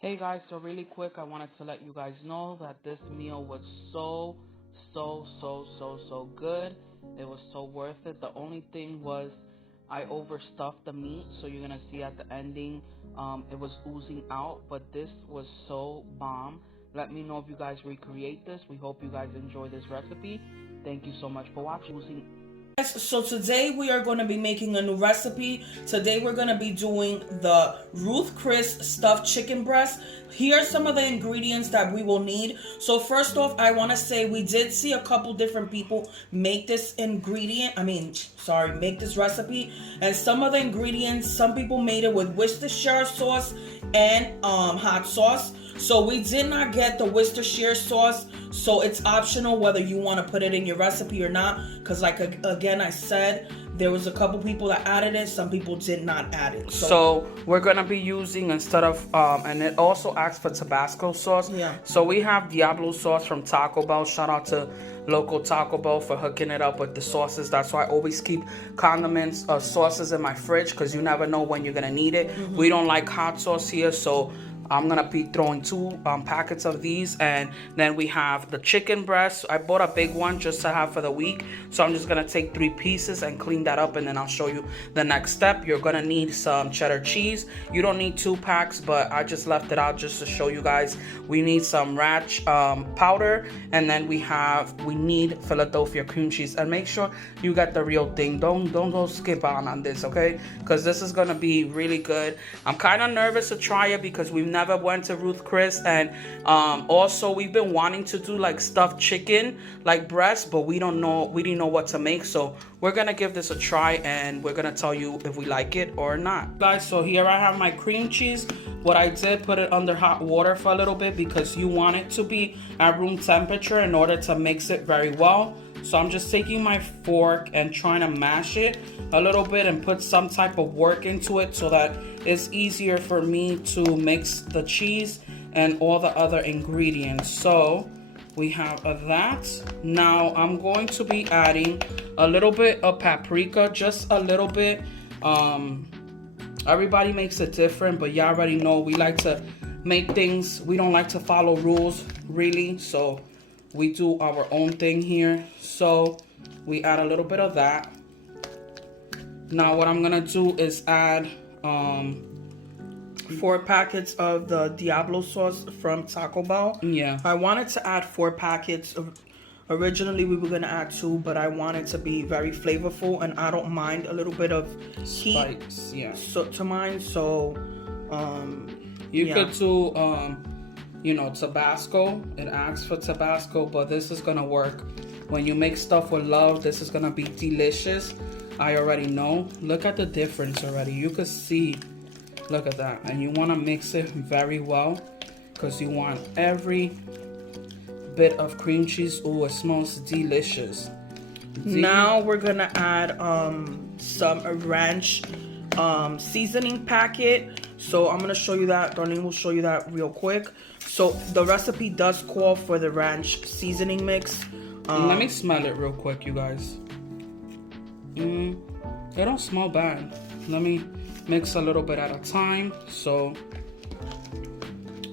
Hey guys, so really quick, I wanted to let you guys know that this meal was so good. It was so worth it. The only thing was I overstuffed the meat, so you're gonna see at the ending, it was oozing out, but this was so bomb. Let me know if you guys recreate this. We hope you guys enjoy this recipe. Thank you so much for watching. So today we are going to be making a new recipe. Today we're going to be doing the Ruth Chris stuffed chicken breast. Here are some of the ingredients that we will need. So first off, I want to say we did see a couple different people make this make this recipe. And some of the ingredients, some people made it with Worcestershire sauce and hot sauce. So we did not get the Worcestershire sauce, so it's optional whether you want to put it in your recipe or not. Because again, I said there was a couple people that added it, some people did not add it. So we're gonna be using, instead of and it also asks for Tabasco sauce. Yeah. So we have Diablo sauce from Taco Bell. Shout out to local Taco Bell for hooking it up with the sauces. That's why I always keep condiments, sauces in my fridge, because you never know when you're gonna need it. We don't like hot sauce here, so I'm gonna be throwing 2 packets of these. And then we have the chicken breast. I bought a big one just to have for the week, so I'm just gonna take 3 pieces and clean that up, and then I'll show you the next step. You're gonna need some cheddar cheese. You don't need 2 packs, but I just left it out just to show you guys. We need some ranch powder, and then we need Philadelphia cream cheese. And make sure you get the real thing. Don't go skip on this, okay? Because this is gonna be really good. I'm kind of nervous to try it because we've never went to Ruth Chris, and also we've been wanting to do like stuffed chicken, like breast, but we didn't know what to make. So we're gonna give this a try, and we're gonna tell you if we like it or not, guys. So here I have my cream cheese. What I did, put it under hot water for a little bit because you want it to be at room temperature in order to mix it very well. So I'm just taking my fork and trying to mash it a little bit and put some type of work into it so that it's easier for me to mix the cheese and all the other ingredients. So we have that. Now I'm going to be adding a little bit of paprika, just a little bit. Everybody makes it different, but y'all already know we like to make things. We don't like to follow rules, really. So we do our own thing here. So we add a little bit of that. Now what I'm gonna do is add 4 packets of the Diablo sauce from Taco Bell. Yeah. I wanted to add 4 packets. Originally we were gonna add 2, but I wanted to be very flavorful, and I don't mind a little bit of heat. Spice, yeah. So to mine, so you could do Tabasco. It asks for Tabasco, but this is gonna work. When you make stuff with love, this is gonna be delicious. I already know. Look at the difference already. You could see, look at that. And you wanna mix it very well because you want every bit of cream cheese. Oh, it smells delicious. Now we're gonna add some ranch seasoning packet. So I'm gonna show you that. Darlene will show you that real quick. So the recipe does call for the ranch seasoning mix. Let me smell it real quick, you guys. It don't smell bad. Let me mix a little bit at a time. So,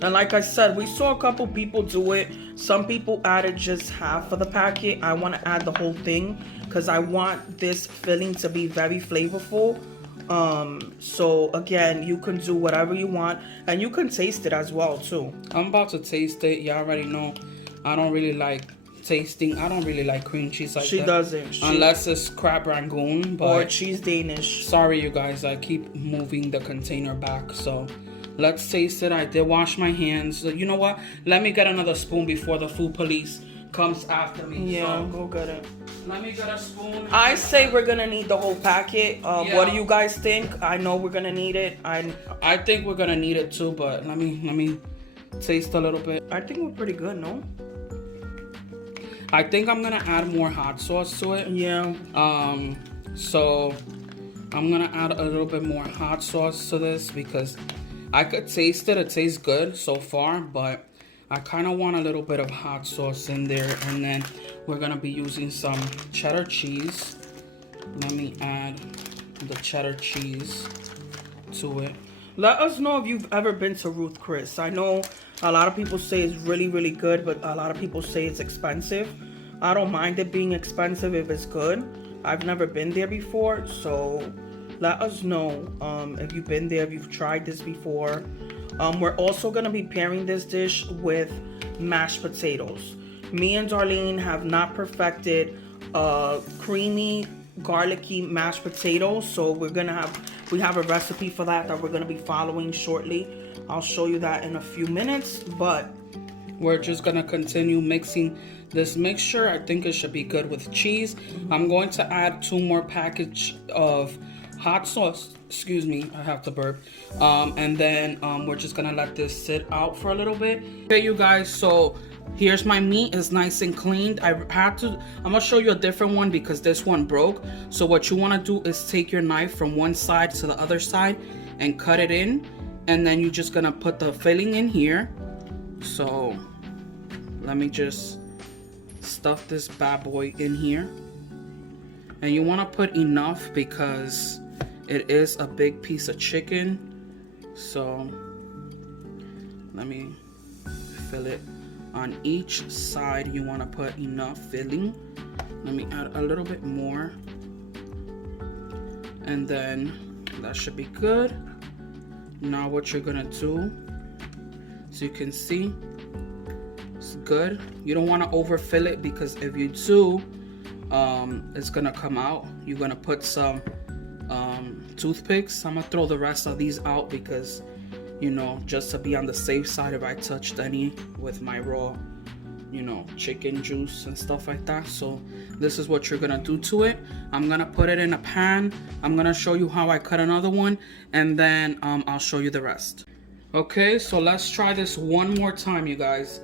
and like I said, we saw a couple people do it. Some people added just half of the packet. I want to add the whole thing because I want this filling to be very flavorful. So again, you can do whatever you want, and you can taste it as well too. I'm about to taste it. Y'all already know I don't really like tasting. I don't really like cream cheese like that. She doesn't. Unless it's crab rangoon, or cheese Danish. Sorry you guys, I keep moving the container back. So let's taste it. I did wash my hands. You know what? Let me get another spoon before the food police comes after me. Yeah, so go get it. Let me get a spoon. I say we're gonna need the whole packet. Yeah. What do you guys think? I know we're gonna need it. I think we're gonna need it too, but let me taste a little bit. I think we're pretty good, no? I think I'm gonna add more hot sauce to it. Yeah. So I'm gonna add a little bit more hot sauce to this because I could taste it. It tastes good so far, but I kind of want a little bit of hot sauce in there. And then we're gonna be using some cheddar cheese. Let me add the cheddar cheese to it. Let us know if you've ever been to Ruth Chris. I know a lot of people say it's really, really good, but a lot of people say it's expensive. I don't mind it being expensive if it's good. I've never been there before, so let us know if you've been there, if you've tried this before. We're also going to be pairing this dish with mashed potatoes. Me and Darlene have not perfected creamy, garlicky mashed potatoes, so we have a recipe for that we're going to be following shortly. I'll show you that in a few minutes, but we're just going to continue mixing this mixture. I think it should be good with cheese. I'm going to add 2 more package of hot sauce. Excuse me, I have to burp. And then we're just gonna let this sit out for a little bit. Okay, you guys, so here's my meat. It's nice and cleaned. I'm gonna show you a different one because this one broke. So what you want to do is take your knife from one side to the other side and cut it in, and then you're just gonna put the filling in here. So let me just stuff this bad boy in here, and you want to put enough because it is a big piece of chicken. So let me fill it on each side. You want to put enough filling. Let me add a little bit more, and then that should be good. Now what you're gonna do, so you can see it's good. You don't want to overfill it because if you do, it's gonna come out. You're gonna put some toothpicks. I'm gonna throw the rest of these out because, you know, just to be on the safe side if I touched any with my raw, you know, chicken juice and stuff like that. So this is what you're gonna do to it. I'm gonna put it in a pan. I'm gonna show you how I cut another one, and then I'll show you the rest. Okay, so let's try this one more time, you guys.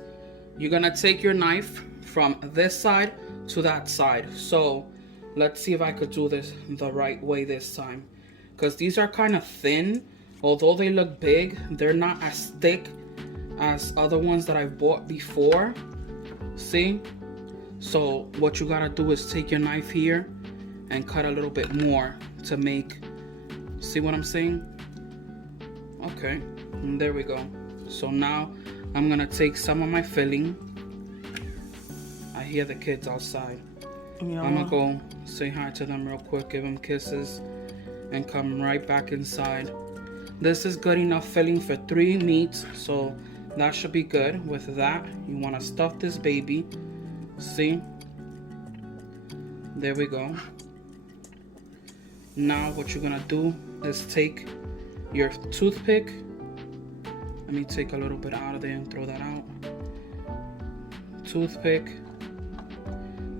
You're gonna take your knife from this side to that side. So let's see if I could do this the right way this time, because these are kind of thin. Although they look big, they're not as thick as other ones that I've bought before. See? So what you gotta do is take your knife here and cut a little bit more to make, see what I'm saying? Okay, and there we go. So now I'm gonna take some of my filling. I hear the kids outside. Yeah. I'm gonna go say hi to them real quick, give them kisses, and come right back inside. This is good enough filling for 3 meats, so that should be good. With that, you want to stuff this baby. See? There we go. Now what you're gonna do is take your toothpick. Let me take a little bit out of there and throw that out. Toothpick.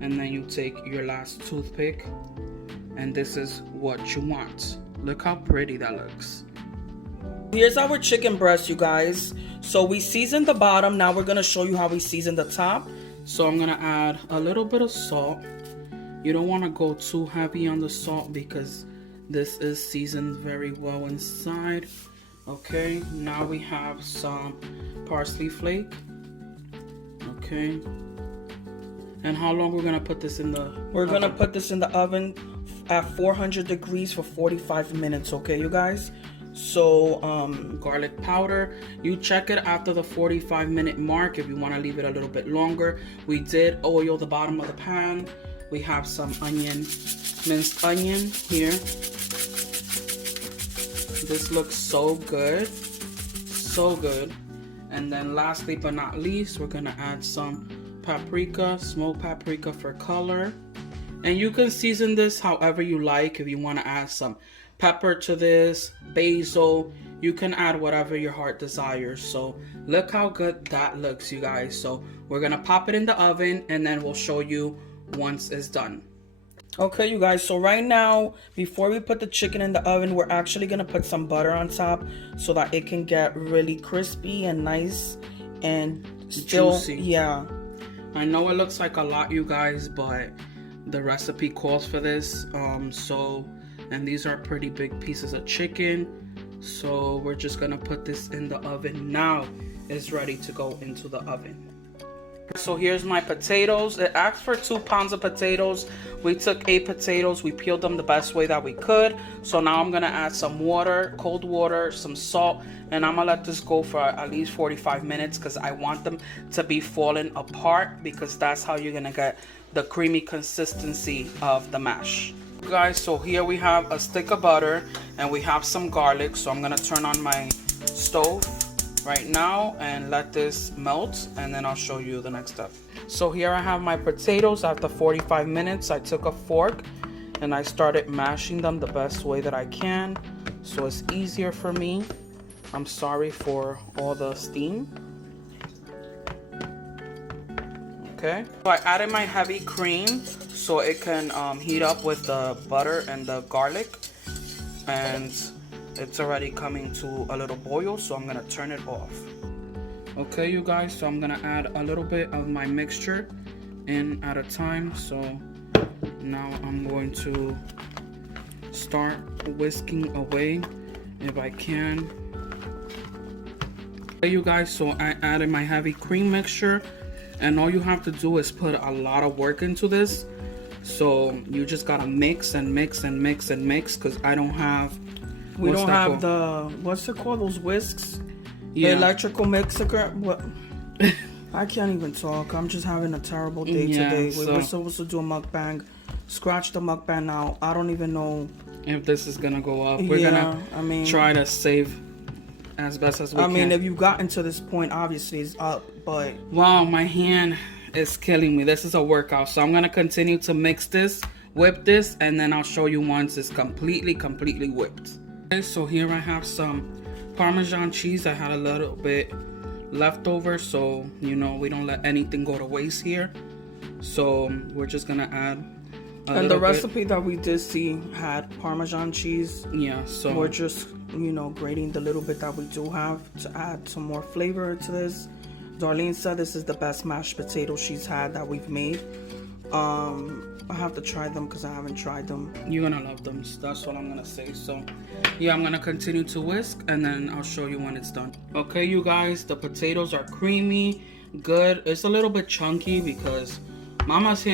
And then you take your last toothpick, and this is what you want. Look how pretty that looks. Here's our chicken breast, you guys. So we seasoned the bottom. Now we're gonna show you how we season the top. So I'm gonna add a little bit of salt. You don't want to go too heavy on the salt because this is seasoned very well inside. Okay, now we have some parsley flake. Okay. And how long we're gonna put this in the We're gonna put this in the oven at 400 degrees for 45 minutes, okay, you guys? So garlic powder, you check it after the 45-minute mark if you want to leave it a little bit longer. We did oil the bottom of the pan. We have some onion, minced onion here. This looks so good, so good. And then lastly but not least, we're gonna add some paprika, smoked paprika for color. And you can season this however you like. If you want to add some pepper to this, basil, you can add whatever your heart desires. So look how good that looks, you guys. So we're gonna pop it in the oven, and then we'll show you once it's done. Okay, you guys, so right now, before we put the chicken in the oven, we're actually gonna put some butter on top so that it can get really crispy and nice and still juicy. Yeah, I know it looks like a lot, you guys, but the recipe calls for this. And these are pretty big pieces of chicken, so we're just gonna put this in the oven now. It's ready to go into the oven. So here's my potatoes. It asked for 2 pounds of potatoes. We took 8 potatoes. We peeled them the best way that we could. So now I'm gonna add some water, cold water, some salt, and I'm gonna let this go for at least 45 minutes because I want them to be falling apart, because that's how you're gonna get the creamy consistency of the mash. Guys, so here we have a stick of butter and we have some garlic. So I'm gonna turn on my stove right now and let this melt, and then I'll show you the next step. So here I have my potatoes. After 45 minutes, I took a fork and I started mashing them the best way that I can, so it's easier for me. I'm sorry for all the steam. Okay, so I added my heavy cream so it can heat up with the butter and the garlic, and it's already coming to a little boil, so I'm gonna turn it off. Okay, you guys, so I'm gonna add a little bit of my mixture in at a time. So now I'm going to start whisking away if I can. Okay, you guys, so I added my heavy cream mixture, and all you have to do is put a lot of work into this. So you just gotta mix and mix and mix and mix, because I don't have We don't have the, what's it called, those whisks? Yeah. The electrical mixer. What? I can't even talk. I'm just having a terrible day today. We were supposed to do a mukbang. Scratch the mukbang out. I don't even know if this is gonna go up. We're gonna try to save as best as we can. I mean, if you've gotten to this point, obviously it's up, but... Wow, my hand is killing me. This is a workout. So I'm gonna continue to mix this, whip this, and then I'll show you once it's completely whipped. Okay, so here I have some Parmesan cheese. I had a little bit left over, so you know we don't let anything go to waste here. So we're just gonna add and the recipe that we did see had Parmesan cheese. Yeah, so we're just, you know, grating the little bit that we do have to add some more flavor to this. Darlene said this is the best mashed potato she's had that we've made. I have to try them because I haven't tried them. You're gonna love them. That's what I'm gonna say. So yeah, I'm gonna continue to whisk, and then I'll show you when it's done. Okay, you guys, the potatoes are creamy, good. It's a little bit chunky because Mama's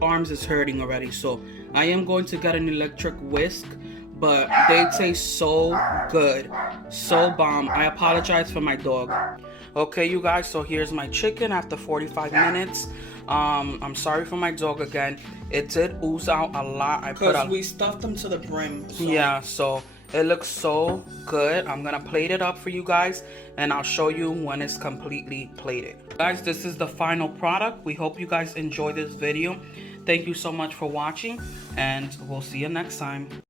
arms is hurting already. So I am going to get an electric whisk, but they taste so good, so bomb. I apologize for my dog. Okay, you guys, so here's my chicken after 45 minutes. I'm sorry for my dog again. It did ooze out a lot. Because we stuffed them to the brim. So. Yeah, so it looks so good. I'm gonna plate it up for you guys, and I'll show you when it's completely plated. Guys, this is the final product. We hope you guys enjoy this video. Thank you so much for watching, and we'll see you next time.